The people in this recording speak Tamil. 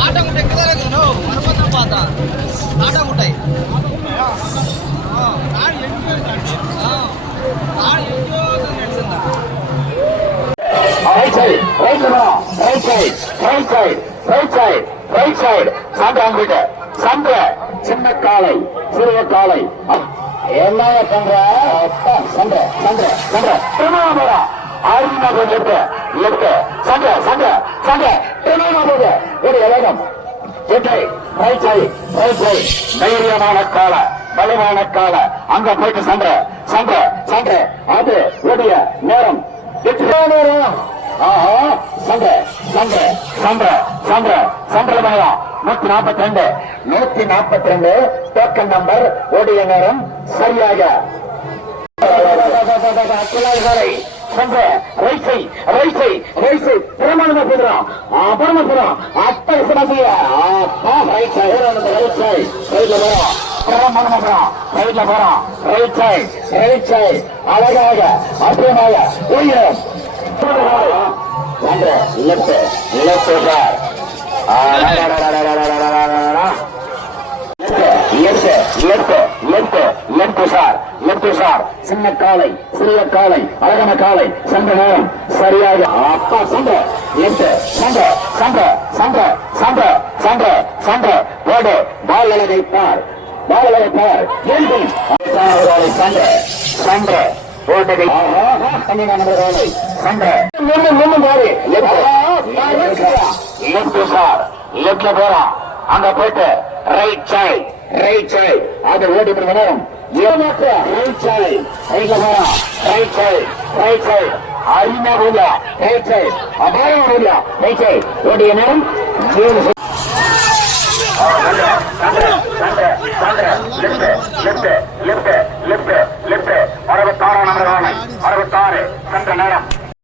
ஆட்டா முட்டை வரப்பதான் பார்த்தா ஆட்டா முட்டை சின்ன காலை சிறிய காலை என்ன பண்ற சண்டை சண்டை சண்டை திருமணம் தைரியமான கால பலமான கால அங்க போயிட்டு சண்டை சண்டை சண்டை அது உடைய நேரம் சண்டை சண்டை சண்டை சண்டை சண்டை 142 142 டோக்கன் நம்பர் உடைய நேரம் சரியாக அழகாக அற்புதமாக உயரம் சின்ன காலை சிறிய காலை அழகான காலை சண்டை நேரம் சரியாக அப்பா சண்டை சண்டை சண்டை சண்டை சண்டை சண்டை சண்டை போடு பால் அழகை பார் பால் அழகை பார் சண்டை சண்டை போட்டதை சண்டை லெப்ட்ல போறான் அங்க போயிட்டு ரைட் சைடு அது ஓடி நேரம் ரைட் சைடு அறிமுக ரைட் சைடு அபாயம் ரைட் சைடு ஓடிய நேரம் லெப்ட்